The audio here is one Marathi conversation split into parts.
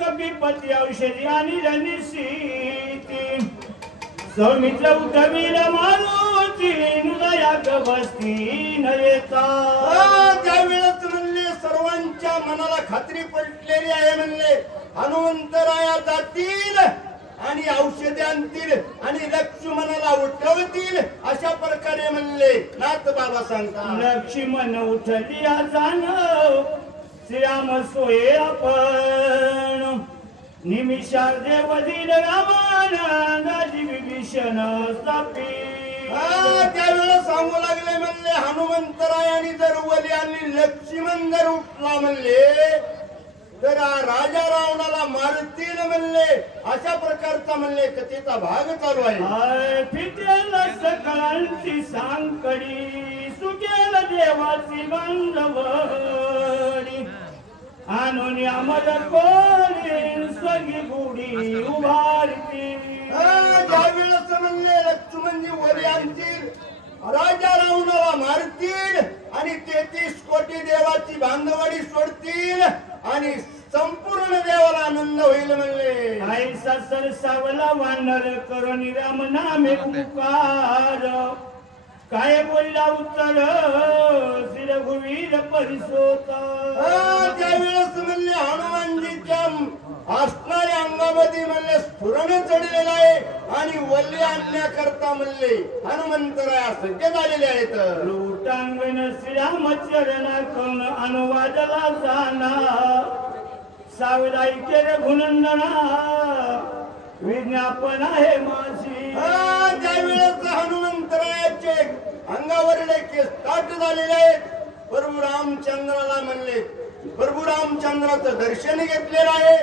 कपिपती औषधी आणि रणशीती सौमित्र उठवील मारुती हृदया गवस्ती न येता त्यावेळेस म्हणले सर्वांच्या मनाला खात्री पटलेली आहे म्हणले हनुमंतराया जातील आणि औषधे आणतील आणि लक्ष्मणाला उठवतील अशा प्रकारे म्हणले नाथ बाबा सांगतात लक्ष्मण उठली जाण श्रीराम सोये आपण निमिषार देवधील रावण राजी विभीषण स्थापी त्यावेळेस सांगू लागले म्हणले हनुमंतरायाने जर वली आणि लक्ष्मण जर उठला म्हणले तर राजा रावणाला मारतील म्हणले अशा प्रकारचा म्हणले कथेचा भाग चालू आहे फिटेल सकळांची सांकडी सुटेल देवाची बांधवडी आणून अमर कोणी स्वगी गुढी उभारती ज्यावेळेस म्हणले लक्ष्मणजी वरी आणतील राजा रावणाला मारतील आणि 33 कोटी देवाची बांधवडी सोडतील आणि संपूर्ण देवाला आनंद होईल म्हणले आईसा सरसावला वानर करून राम नामे पुकार काय बोलला उत्तर श्री रघुवीर परिसोता त्यावेळेस म्हणले हनुमानजीच्या असणाऱ्या अंगामध्ये म्हणले स्फुरण चढलेलं आहे आणि वल्ली आणण्याकरता म्हणले हनुमंतराया सज्ज झालेले आहेत लोटांगण श्रीरामचरणा करून अनुवादला जाना सावलाई केले गुणंदना विज्ञापन आहे माझी त्यावेळेस हनुमंतरायाचे अंगावरले केस काट झालेले आहेत प्रभू रामचंद्राला म्हणले प्रभू रामचंद्राचं दर्शन घेतलेलं आहे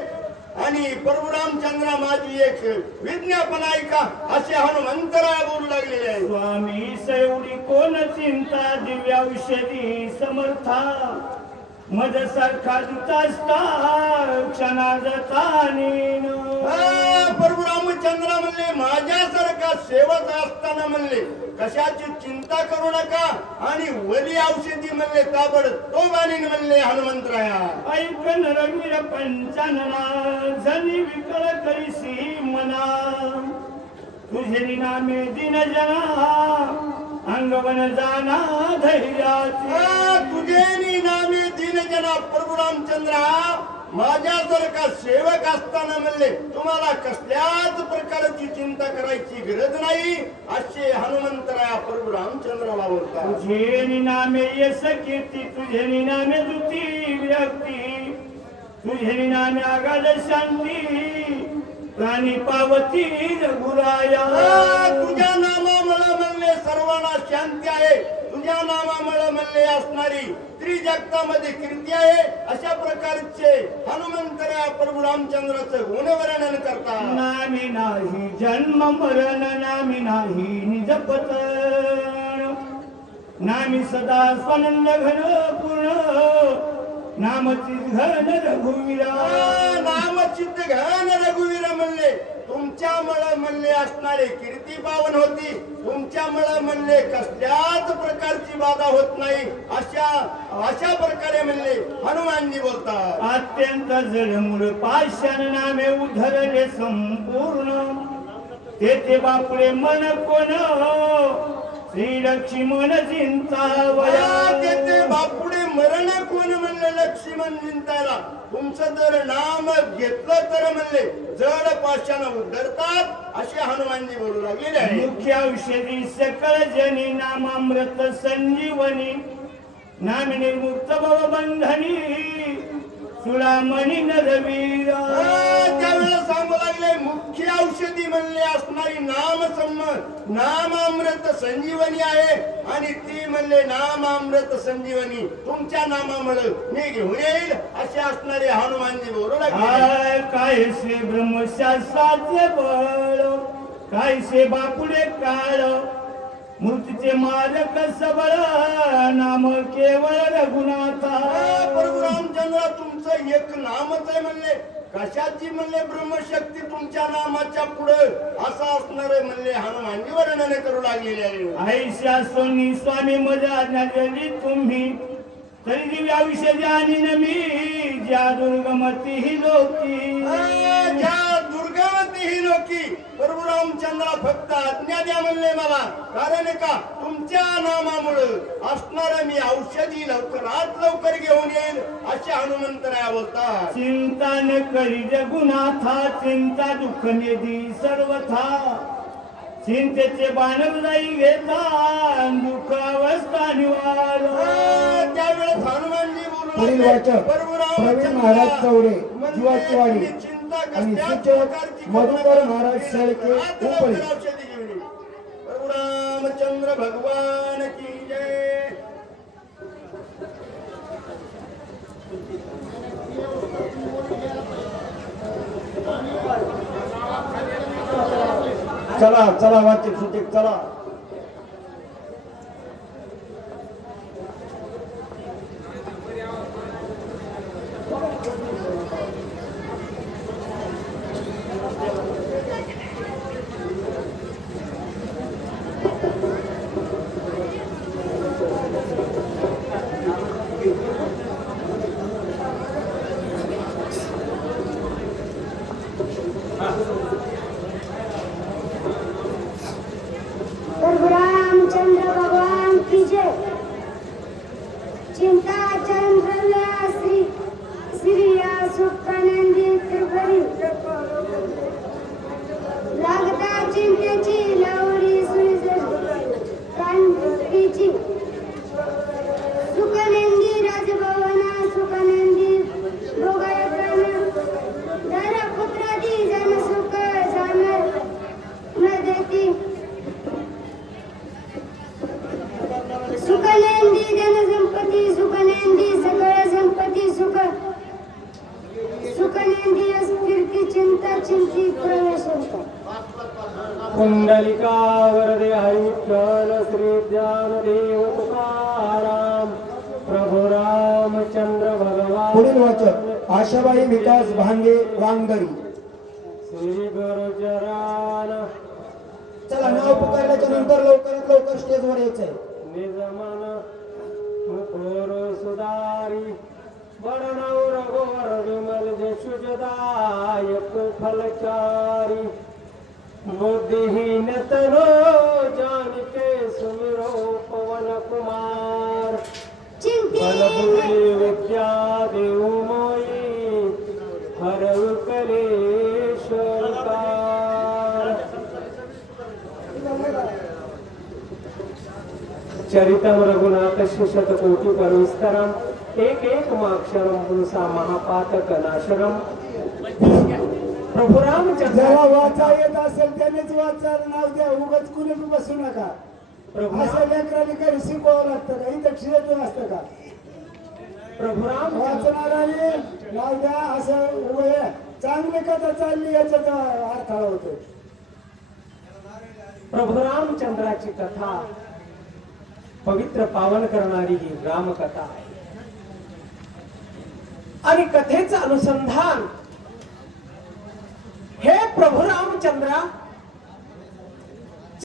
आणि प्रभू रामचंद्रा माझी एक विज्ञापन ऐका असे हनुमंतराया बोलू लागलेले आहे स्वामी सैवडी कोण चिंता दिव्या औषधी समर्था मज सारखा दुतास्ता क्षणा जातानी प्रभू रामचंद्र म्हणले माझ्यासारखा सेवक असताना म्हणले कशाची चिंता करू नका आणि वली औषधी म्हणले ताबड तो बाणीन म्हणले हनुमंतराया ऐकन रवीर पंचानना झनी विकळ करीसी मना तुझे नामे दिन जना अंगवन जाना धैर्याचे तुझे नामे दिन जना प्रभू रामचंद्रा माझ्यासारखा सेवक असताना म्हणले तुम्हाला कसल्याच प्रकारची चिंता करायची गरज नाही असे हनुमंतराया प्रभू रामचंद्राला बोलतात तुझे नामे यश कीर्ती तुझे नामे दुती विरक्ती तुझे नामे आगाध शांती प्राणी पावती रघुराया तुझ्या नामामुळे म्हणले सर्वांना शांती आहे तुझ्या नामामुळे म्हणले असणारी त्रिजगतामध्ये कीर्ती आहे अशा प्रकारचे हनुमंतराया प्रभू रामचंद्राचं गुणवर्णन करतात नामी नाही जन्म मरण नामी नाही निजपतन नामी सदा स्वानंद घन पूर्ण नामचित घन रघुवीरा नामचित घन रघुवीर म्हणले तुमच्यामुळे म्हणले असणारे कीर्ती पावन होती तुमच्यामुळे म्हणले कसल्याच प्रकारची बाधा होत नाही अशा प्रकारे म्हणले हनुमानजी बोलतात अत्यंत जडमूळ पाषाण नामे उधरले संपूर्ण तेथे बापडे मन कोण श्री लक्ष्मण चिंतावया तेथे बापुडे मरण कोण म्हणले लक्ष्मण चिंतायला तुमचं जर नाम घेतलं तर म्हणले जड पाषाण उद्धरतात असे हनुमानजी बोलू लागलेले आहे मुख्य औषधी सकळ जनी नामामृत संजीवनी नामी निर्मुक्त भव बंधनी सुरामणी नरवीरा त्यावेळेस सांगू लागले मुख्य औषधी म्हणले असणारी नामामृत संजीवनी आहे आणि ती म्हणले नामामृत संजीवनी तुमच्या नामामुळे मी घेऊन येईल असे असणारे हनुमानजी बोलू लागले काय श्री ब्रह्मशास्त्राचे बळ काय से बापुडे काळ मूर्तीचे मालक सबळ नाम केवळ रघुनाथा प्रभू रामचंद्र तुमचं एक नामच आहे म्हणले कशाची म्हणले ब्रह्मशक्ती तुमच्या नामाच्या पुढे असं असणार म्हणले हनुमानजी वर्णन करू लागलेले आहे ऐशा सोनी स्वामी मजा झालेली तुम्ही तरी दिव्य आयुष्य जाणी मी ज्या दुर्गमती ही लोकी रामचंद्र फक्त आज्ञा द्या म्हणले मला, कारण का तुमच्या नामामुळं असणार मी औषधी लवकरात लवकर घेऊन येईल असे हनुमंतराया बोलतात. चिंता न करी जगुनाथा, चिंता दुःख निधी सर्वथा, चिंतेचे बाण जाई घेता, दुःख अवस्था निवार. त्यावेळेस हनुमानजी बोलू पुढील लागले, वाचक प्रभू प्रवीण महाराज रामचंद्र चौरे, म्हणले, जीवाची वाडी तुम्ही चिंता आणि कसल्याच सूचक प्रकारची करू मधुकर नका. महाराज शेळके, रात उपळी. लवकर औषधी घेऊन ये. प्रभू रामचंद्र भगवान की जय. चला चला वाचिक सुचिक चला. प्रभु रामचंद्र भगवान की जय. चिंता चंद्र श्री श्रीया सुखानंदी त्रिपुरी, लागता चिंतेची लवरी क्रांतीची, सुखानंदी राजभवना सुखानंदी भोगायकन, धर पुत्रादी जन सुख जाण न देती, सुखनंदी धनसंपत्ती, सुखनंदी सकळ संपत्ती सुख, सुखनंदी अस्थिरती चिंता चिंती प्रवेश होता. कुंडलिका वरदे हरी विठ्ठल श्री ज्ञानदेव तुकाराम, प्रभु रामचंद्र भगवान. पुढील वाचक आशाबाई विकास भांगे, वांगदरी. श्री गुरुचरण चला, नाव पुकारल्याच्या नंतर लवकरात लवकर स्टेजवर यायचंय. निजमन मुखोर सुधारी, बडनौ रघुवर विमल जशुजदायक फलचारी, बुद्धिहीन तनो जानिके सुमिरो पवन कुमार, बल बुद्धि विद्या देव मोई, हरव कलेश विकार. चरितम रघुनाथस्य शतकोटि परविस्तरम, एक एक माक्षरम पुरुषा महापातक नाशरम. प्रभु रामचंद्र ज्याला वाचा येत असेल त्यानेच वाचा, नाव द्या. उगाच कुणी बसू नका. प्रभु असं लेकरांनी काही शिकवावं लागतं का? इथं शिकवलं असतं का? प्रभु राम वाचणाऱ्याने नाव द्या. असं उभं आहे. चांगली कथा चालली याच्यात अडथळा होतो. प्रभु रामचंद्राची कथा पवित्र पावन करणारी ही रामकथा आहे. आणि कथेचं अनुसंधान